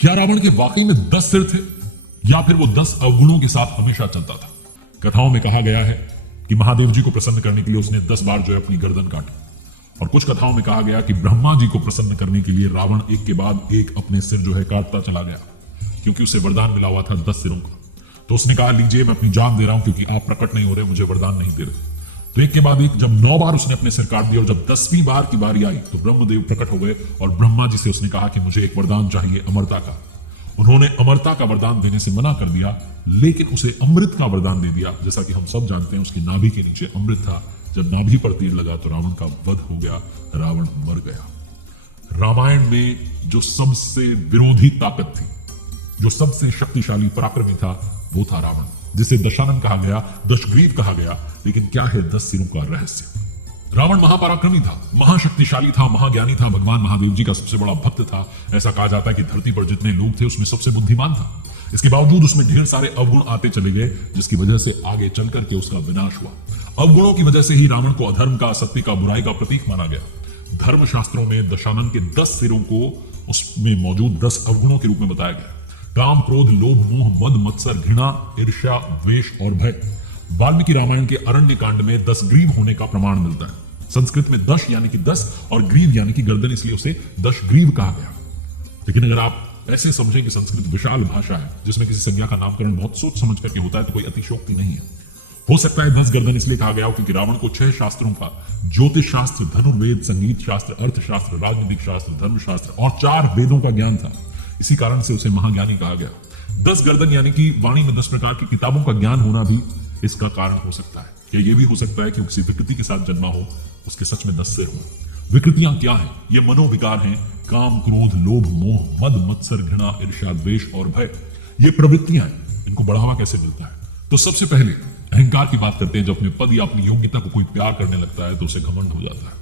क्या रावण के वाकई में 10 सिर थे या फिर वो 10 अवगुणों के साथ हमेशा चलता था? कथाओं में कहा गया है कि महादेव जी को प्रसन्न करने के लिए उसने 10 बार जो है अपनी गर्दन काटी, और कुछ कथाओं में कहा गया कि ब्रह्मा जी को प्रसन्न करने के लिए रावण एक के बाद एक अपने सिर जो है काटता चला गया, क्योंकि उसे वरदान मिला हुआ था 10 सिरों का। तो उसने कहा, लीजिए मैं अपनी जान दे रहा हूं क्योंकि आप प्रकट नहीं हो रहे, मुझे वरदान नहीं दे रहे। तो एक के बाद एक जब 9 बार उसने अपने सिर काट दिया और जब 10वीं बार की बारी आई तो ब्रह्मदेव प्रकट हो गए और ब्रह्मा जी से उसने कहा कि मुझे एक वरदान चाहिए अमरता का। उन्होंने अमरता का वरदान देने से मना कर दिया, लेकिन उसे अमृत का वरदान दे दिया। जैसा कि हम सब जानते हैं उसकी नाभि के नीचे अमृत था। जब नाभि पर तीर लगा तो रावण का वध हो गया, रावण मर गया। रामायण में जो सबसे विरोधी ताकत थी, जो सबसे शक्तिशाली पराक्रमी था, वो था रावण, जिसे दशानन कहा गया, दशग्रीव कहा गया। लेकिन क्या है 10 सिरों का रहस्य? रावण महापराक्रमी था, महाशक्तिशाली था, महाज्ञानी था, भगवान महादेव जी का सबसे बड़ा भक्त था। ऐसा कहा जाता है कि धरती पर जितने लोग थे उसमें सबसे बुद्धिमान था। इसके बावजूद उसमें ढेर सारे अवगुण आते चले गए, जिसकी वजह से आगे चलकर के उसका विनाश हुआ। अवगुणों की वजह से ही रावण को अधर्म का, असत्य का, बुराई का प्रतीक माना गया। धर्म शास्त्रों में दशानन के 10 सिरों को उसमें मौजूद 10 अवगुणों के रूप में बताया गया। काम, क्रोध, लोभ, मोह, मद, मत्सर, घृणा, ईर्ष्या, द्वेष और भय। वाल्मीकि रामायण के अरण्य कांड में 10 ग्रीव होने का प्रमाण मिलता है। संस्कृत में 10 यानी कि 10 और ग्रीव यानी कि गर्दन, इसलिए उसे दशग्रीव कहा गया। लेकिन अगर आप ऐसे समझें कि संस्कृत विशाल भाषा है जिसमें किसी संज्ञा का नामकरण बहुत सोच समझ करके होता है, तो कोई अतिशोक्ति नहीं है। हो सकता है 10 गर्दन इसलिए कहा गया हो क्योंकि रावण को 6 शास्त्रों का, ज्योतिष शास्त्र, धनुर्वेद, संगीत शास्त्र, अर्थशास्त्र, राजनीतिक शास्त्र, धर्मशास्त्र और 4 वेदों का ज्ञान था। इसी कारण से उसे महाज्ञानी कहा गया। 10 गर्दन यानी कि वाणी में 10 प्रकार की किताबों का ज्ञान होना भी इसका कारण हो सकता है। या ये भी हो सकता है कि किसी विकृति के साथ जन्मा हो, उसके सच में 10 सिर हो। विकृतियां क्या हैं? ये मनोविकार हैं। काम, क्रोध, लोभ, मोह, मद, मत्सर, घृणा, ईर्ष्या, द्वेष और भय। ये प्रवृत्तियां हैं। इनको बढ़ावा कैसे मिलता है? तो सबसे पहले अहंकार की बात करते हैं। जब अपने पद या अपनी योग्यता को कोई प्यार करने लगता है तो उसे घमंड हो जाता है।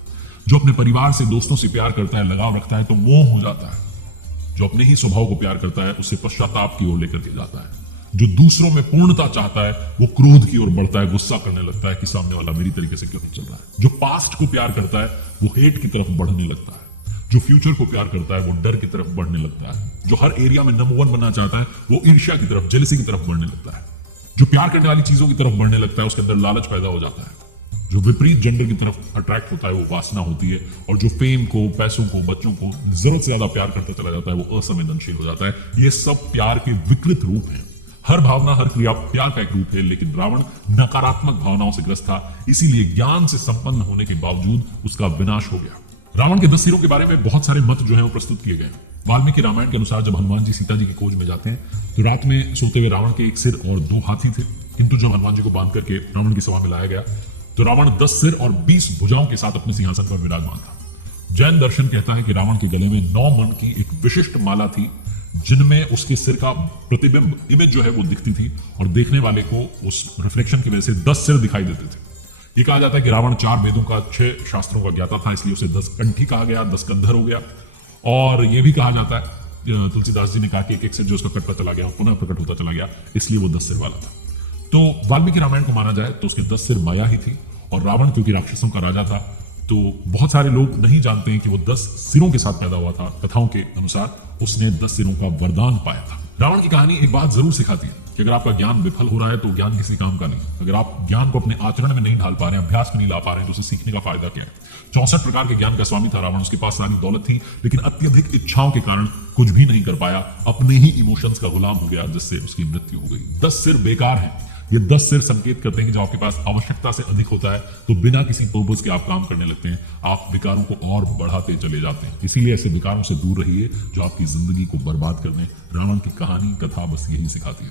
जो अपने परिवार से, दोस्तों से प्यार करता है, लगाव रखता है, तो मोह हो जाता है। जो अपने ही स्वभाव को प्यार करता है उसे पश्चाताप की ओर लेकर के जाता है। जो दूसरों में पूर्णता चाहता है वो क्रोध की ओर बढ़ता है, गुस्सा करने लगता है कि सामने वाला मेरी तरीके से क्यों नहीं चल रहा है। जो पास्ट को प्यार करता है वो हेट की तरफ बढ़ने लगता है। जो फ्यूचर को प्यार करता है वो डर की तरफ बढ़ने लगता है। जो हर एरिया में नंबर 1 बनना चाहता है वो ईर्ष्या की तरफ, जेलसी की तरफ बढ़ने लगता है। जो प्यार करने वाली चीजों की तरफ बढ़ने लगता है उसके अंदर लालच पैदा हो जाता है। जो विपरीत जेंडर की तरफ अट्रैक्ट होता है वो वासना होती है। और जो फेम को, पैसों को, बच्चों को जरूरत से ज्यादा प्यार करता चला जाता है वो असंवेदनशील हो जाता है। ये सब प्यार के विकृत रूप हैं। हर भावना, हर क्रिया प्यार का एक रूप है, लेकिन रावण नकारात्मक भावनाओं से ग्रस्त था, इसीलिए ज्ञान से संपन्न होने के बावजूद उसका विनाश हो गया। रावण के 10 सिरों के बारे में बहुत सारे मत जो है वो प्रस्तुत किए गए। वाल्मीकि रामायण के अनुसार जब हनुमान जी सीता जी की खोज में जाते हैं तो रात में सोते हुए रावण के 1 सिर और 2 हाथी थे, किंतु जब हनुमान जी को बांध करके रावण की सभा में लाया गया तो रावण 10 सिर और 20 भुजाओं के साथ अपने सिंहासन पर विराजमान था। जैन दर्शन कहता है कि रावण के गले में 9 मन की एक विशिष्ट माला थी, जिनमें उसके सिर का प्रतिबिंब, इमेज जो है वो दिखती थी, और देखने वाले को उस रिफ्लेक्शन की वजह से 10 सिर दिखाई देते थे। ये कहा जाता है कि रावण 4 वेदों का, 6 शास्त्रों का ज्ञाता था, इसलिए उसे 10 कंठी कहा गया, 10 कंधर हो गया। और यह भी कहा जाता है, तुलसीदास जी ने कहा कि एक सिर जो उसका कटता चला गया पुनः प्रकट होता चला गया, इसलिए वो 10 सिर वाला था। तो वाल्मीकि रामायण को माना जाए तो उसके 10 सिर माया ही थी, और रावण क्योंकि राक्षसों का राजा था तो बहुत सारे लोग नहीं जानते हैं कि वो 10 सिरों के साथ पैदा हुआ था। कथाओं के अनुसार उसने 10 सिरों का वरदान पाया था। रावण की कहानी एक बात जरूर सिखाती है कि अगर आपका ज्ञान विफल हो रहा है तो ज्ञान किसी काम का नहीं। अगर आप ज्ञान को अपने आचरण में नहीं ढाल पा रहे हैं, अभ्यास में नहीं ला पा रहे हैं, तो उसे सीखने का फायदा क्या है? 64 प्रकार के ज्ञान का स्वामी था रावण। उसके पास सारी दौलत थी, लेकिन अत्यधिक इच्छाओं के कारण कुछ भी नहीं कर पाया। अपने ही इमोशंस का गुलाम हो गया, जिससे उसकी मृत्यु हो गई। 10 सिर बेकार है। ये 10 सिर संकेत करते हैं कि जब आपके पास आवश्यकता से अधिक होता है तो बिना किसी पर्पस के आप काम करने लगते हैं, आप विकारों को और बढ़ाते चले जाते हैं। इसीलिए ऐसे विकारों से दूर रहिए जो आपकी जिंदगी को बर्बाद कर दें। रावण की कहानी, कथा बस यही सिखाती है।